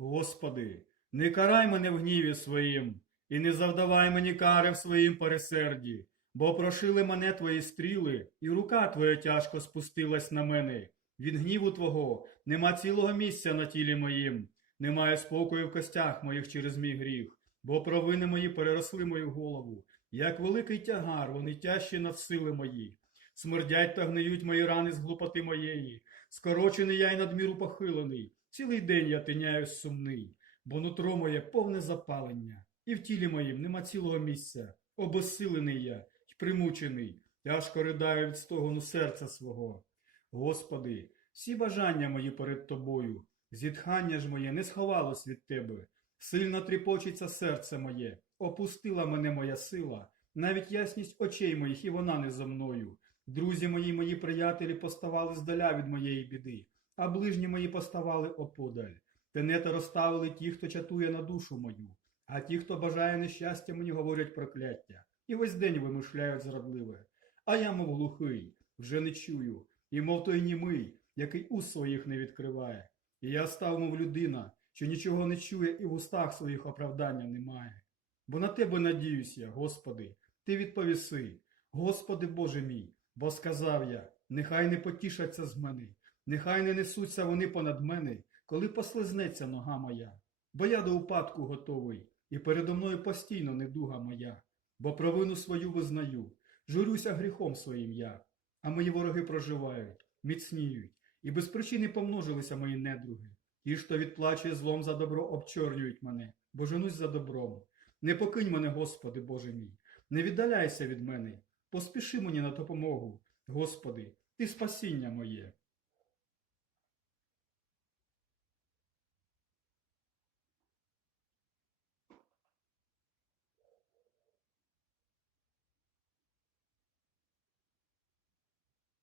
Господи, не карай мене в гніві своїм, і не завдавай мені кари в своїм пересерді, бо прошили мене твої стріли, і рука твоя тяжко спустилась на мене. Від гніву Твого нема цілого місця на тілі моїм, немає спокою в костях моїх через мій гріх, бо провини мої переросли мою голову, як великий тягар, вони тяжчі над сили мої. Смердять та гниють мої рани з глупоти моєї, скорочений я й надміру похилений, цілий день я тиняюсь сумний, бо нутро моє повне запалення, і в тілі моїм нема цілого місця, обезсилений я й примучений, тяжко ридаю від стогону серця свого. Господи, всі бажання мої перед Тобою, зітхання ж моє не сховалось від Тебе, сильно тріпочеться серце моє, опустила мене моя сила, навіть ясність очей моїх, і вона не зо мною. Друзі мої, мої приятелі поставали здаля від моєї біди, а ближні мої поставали оподаль. Тенета розставили ті, хто чатує на душу мою, а ті, хто бажає нещастя, мені говорять прокляття, і весь день вимишляють зрадливе. А я, мов глухий, вже не чую, і мов той німий, який уст своїх не відкриває. І я став, мов людина, що нічого не чує і в устах своїх оправдання немає. Бо на тебе надіюсь я, Господи, ти відповіси, Господи Боже мій, бо сказав я, нехай не потішаться з мене, нехай не несуться вони понад мене, коли послизнеться нога моя. Бо я до упадку готовий, і передо мною постійно недуга моя, бо провину свою визнаю, журюся гріхом своїм я, а мої вороги проживають, міцніють, і без причини помножилися мої недруги. Ті, хто відплачує злом за добро, обчорнюють мене, бо женусь за добром. Не покинь мене, Господи Боже мій, не віддаляйся від мене, поспіши мені на допомогу, Господи, Ти спасіння моє.